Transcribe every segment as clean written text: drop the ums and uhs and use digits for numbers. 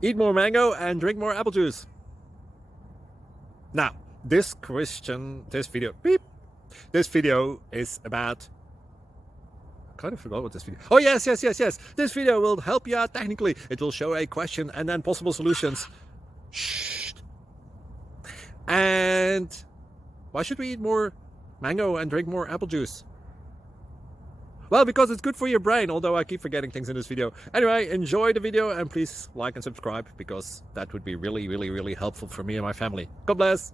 Eat more mango and drink more apple juice. Now, this video is about, I kind of forgot what this video. Oh, yes. This video will help you out technically. It will show a question and then possible solutions. Shh. And why should we eat more mango and drink more apple juice? Well, because it's good for your brain, although I keep forgetting things in this video. Anyway, enjoy the video and please like and subscribe, because that would be really helpful for me and my family. God bless!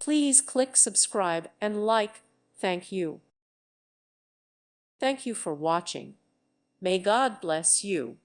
Please click subscribe and like. Thank you. Thank you for watching. May God bless you.